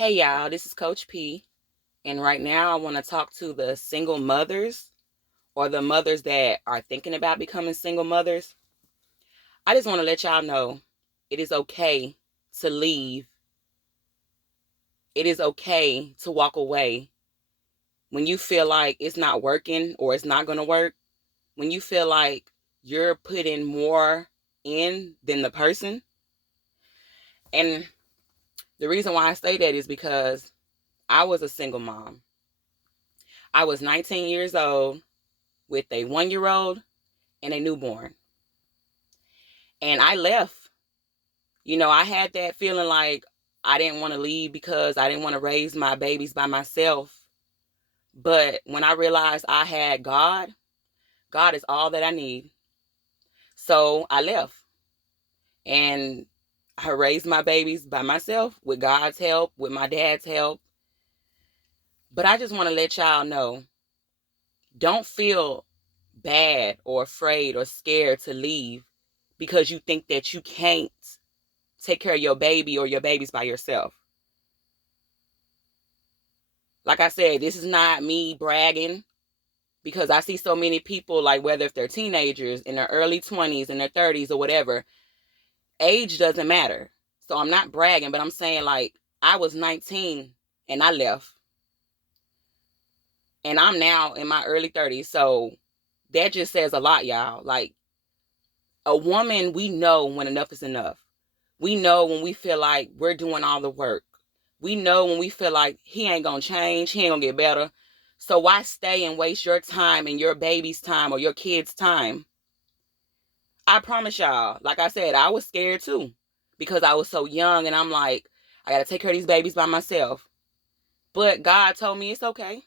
Hey y'all, this is Coach P, and right now I want to talk to the single mothers or the mothers that are thinking about becoming single mothers. I just want to let y'all know it is okay to leave. It is okay to walk away when you feel like it's not working or it's not going to work. When you feel like you're putting more in than the person. And the reason why I say that is because I was a single mom. I was 19 years old with a 1-year old and a newborn. And I left. I had that feeling like I didn't want to leave because I didn't want to raise my babies by myself. But when I realized I had God, God is all that I need. So I left and I raised my babies by myself with God's help, with my dad's help. But I just want to let y'all know, don't feel bad or afraid or scared to leave because you think that you can't take care of your baby or your babies by yourself. Like I said, this is not me bragging because I see so many people, like whether if they're teenagers in their early 20s, in their 30s or whatever, age doesn't matter. So I'm not bragging, but I'm saying like I was 19 and I left. And I'm now in my early 30s. So that just says a lot, y'all. Like a woman, we know when enough is enough. We know when we feel like we're doing all the work. We know when we feel like he ain't gonna change, he ain't gonna get better. So why stay and waste your time and your baby's time or your kid's time? I promise y'all, like I said, I was scared too because I was so young and I'm like, I gotta take care of these babies by myself. But God told me it's okay.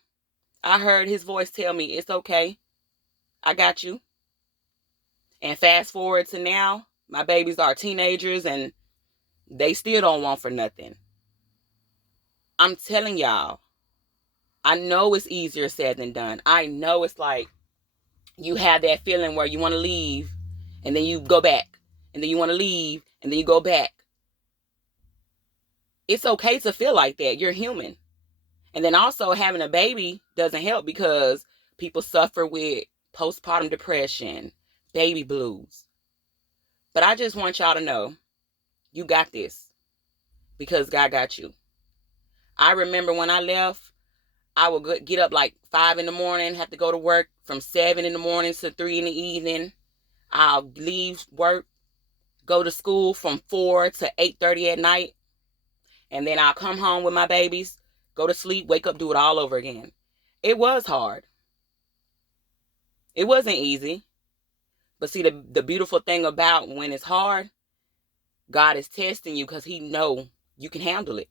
I heard his voice tell me it's okay. I got you. And fast forward to now, my babies are teenagers and they still don't want for nothing. I'm telling y'all, I know it's easier said than done. I know it's like you have that feeling where you want to leave and then you go back. And then you want to leave and then you go back. It's okay to feel like that. You're human. And then also having a baby doesn't help because people suffer with postpartum depression, baby blues. But I just want y'all to know you got this because God got you. I remember when I left, I would get up like 5 in the morning, have to go to work from 7 in the morning to 3 in the evening. I'll leave work, go to school from 4 to 8:30 at night, and then I'll come home with my babies, go to sleep, wake up, do it all over again. It was hard. It wasn't easy. But see, the beautiful thing about when it's hard, God is testing you because he know you can handle it.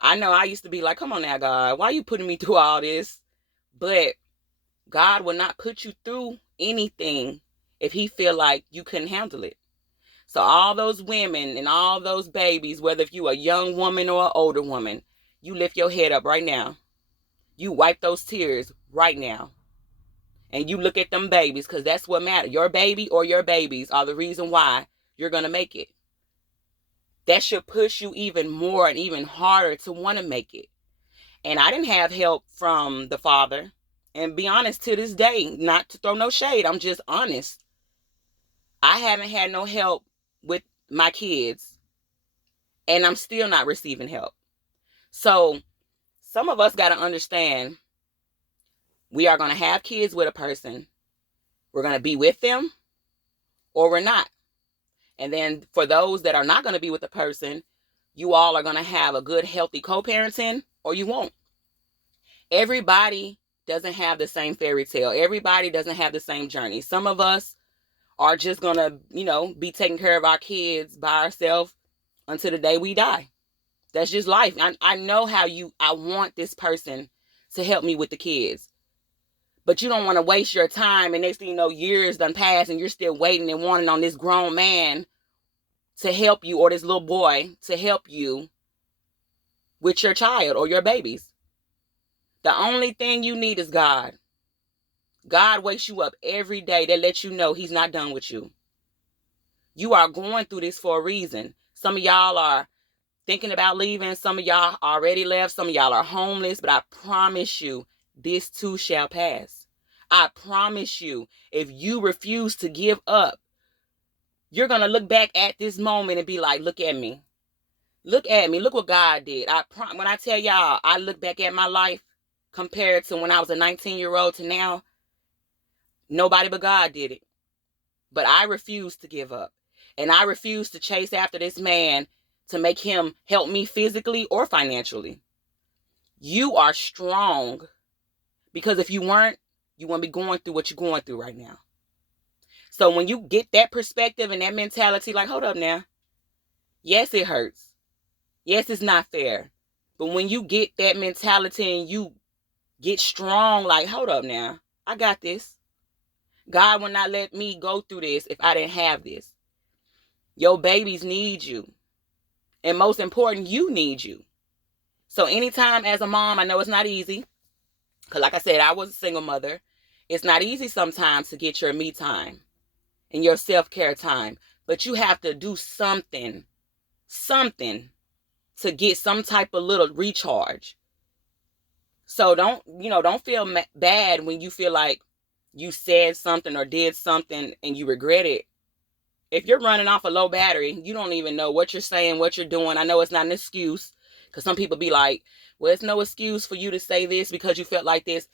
I know I used to be like, come on now, God, why are you putting me through all this? But God will not put you through anything if he feel like you couldn't handle it. So all those women and all those babies, whether if you a young woman or an older woman, you lift your head up right now. You wipe those tears right now. And you look at them babies because that's what matters. Your baby or your babies are the reason why you're going to make it. That should push you even more and even harder to want to make it. And I didn't have help from the father. And be honest, to this day, not to throw no shade, I'm just honest. I haven't had no help with my kids. And I'm still not receiving help. So some of us got to understand we are going to have kids with a person. We're going to be with them or we're not. And then for those that are not going to be with the person, you all are going to have a good, healthy co-parenting or you won't. Everybody doesn't have the same fairy tale. Everybody doesn't have the same journey. Some of us are just going to, be taking care of our kids by ourselves until the day we die. That's just life. I know I want this person to help me with the kids. But you don't want to waste your time and next thing you know, years done pass and you're still waiting and wanting on this grown man to help you or this little boy to help you with your child or your babies. The only thing you need is God. God wakes you up every day that lets you know he's not done with you. You are going through this for a reason. Some of y'all are thinking about leaving. Some of y'all already left. Some of y'all are homeless. But I promise you, this too shall pass. I promise you, if you refuse to give up, you're going to look back at this moment and be like, look at me. Look at me. Look what God did. When I tell y'all, I look back at my life compared to when I was a 19-year-old to now, nobody but God did it. But I refuse to give up. And I refuse to chase after this man to make him help me physically or financially. You are strong, because if you weren't, you wouldn't be going through what you're going through right now. So when you get that perspective and that mentality, like, hold up now. Yes, it hurts. Yes, it's not fair. But when you get that mentality and you get strong, like, hold up now. I got this. God will not let me go through this if I didn't have this. Your babies need you. And most important, you need you. So anytime as a mom, I know it's not easy. Because like I said, I was a single mother. It's not easy sometimes to get your me time and your self-care time. But you have to do something to get some type of little recharge. So don't feel bad when you feel like you said something or did something and you regret it. If you're running off a low battery, you don't even know what you're saying, what you're doing. I know it's not an excuse, because some people be like, well, it's no excuse for you to say this because you felt like this.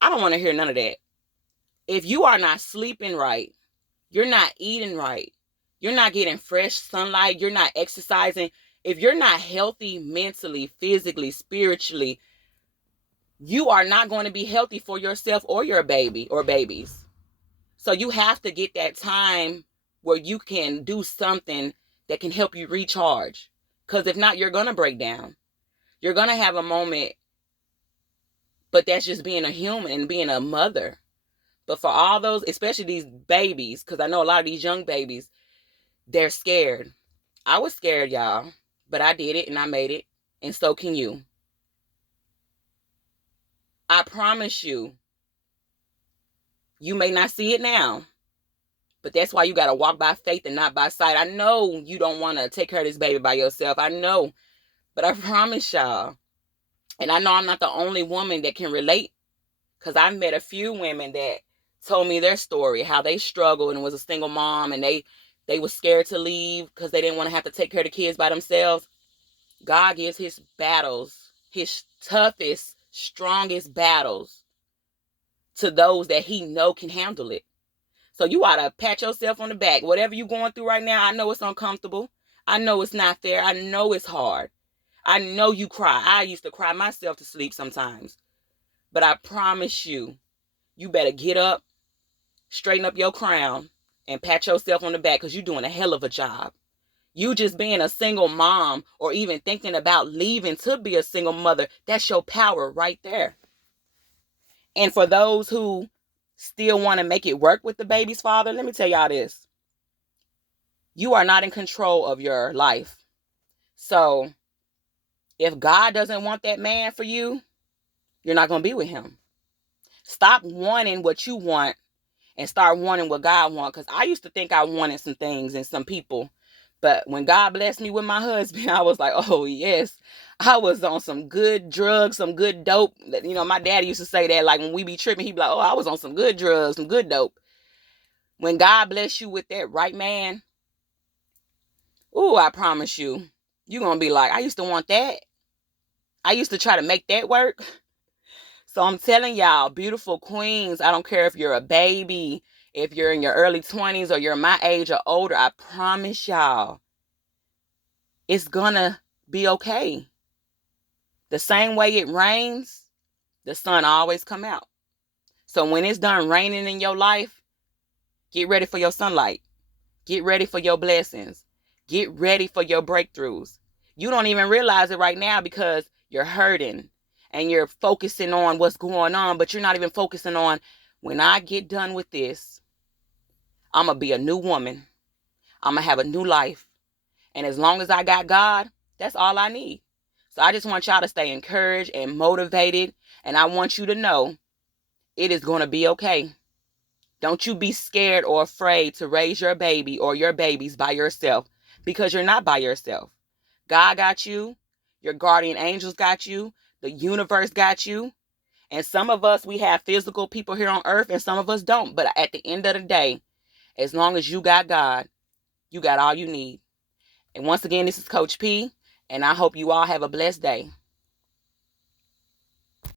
I don't want to hear none of that. If you are not sleeping right, you're not eating right, you're not getting fresh sunlight, you're not exercising, if you're not healthy mentally, physically, spiritually, you are not going to be healthy for yourself or your baby or babies. So you have to get that time where you can do something that can help you recharge. Because if not, you're going to break down. You're going to have a moment, but that's just being a human and being a mother. But for all those, especially these babies, because I know a lot of these young babies, they're scared. I was scared, y'all, but I did it and I made it, and so can you. I promise you, you may not see it now, but that's why you got to walk by faith and not by sight. I know you don't want to take care of this baby by yourself. I know. But I promise y'all, and I know I'm not the only woman that can relate, because I've met a few women that told me their story, how they struggled and was a single mom, and they were scared to leave because they didn't want to have to take care of the kids by themselves. God gives his battles, his toughest, strongest battles, to those that he know can handle it. So you ought to pat yourself on the back. Whatever you're going through right now, I know it's uncomfortable. I know it's not fair. I know it's hard. I know you cry. I used to cry myself to sleep sometimes. But I promise you, you better get up, straighten up your crown, and pat yourself on the back, because you're doing a hell of a job. You just being a single mom, or even thinking about leaving to be a single mother, that's your power right there. And for those who still want to make it work with the baby's father, let me tell y'all this. You are not in control of your life. So if God doesn't want that man for you, you're not going to be with him. Stop wanting what you want and start wanting what God wants. Because I used to think I wanted some things and some people. But when God blessed me with my husband, I was like, oh, yes. I was on some good drugs, some good dope. You know, my daddy used to say that, like, when we be tripping, he'd be like, oh, I was on some good drugs, some good dope. When God bless you with that right man, ooh, I promise you, you're going to be like, I used to want that. I used to try to make that work. So I'm telling y'all, beautiful queens, I don't care if you're a baby, if you're in your early 20s or you're my age or older, I promise y'all, it's gonna be okay. The same way it rains, the sun always come out. So when it's done raining in your life, get ready for your sunlight. Get ready for your blessings. Get ready for your breakthroughs. You don't even realize it right now because you're hurting and you're focusing on what's going on, but you're not even focusing on, when I get done with this, I'm going to be a new woman. I'm going to have a new life. And as long as I got God, that's all I need. So I just want y'all to stay encouraged and motivated. And I want you to know it is going to be okay. Don't you be scared or afraid to raise your baby or your babies by yourself, because you're not by yourself. God got you. Your guardian angels got you. The universe got you. And some of us, we have physical people here on earth, and some of us don't. But at the end of the day, as long as you got God, you got all you need. And once again, this is Coach P, and I hope you all have a blessed day.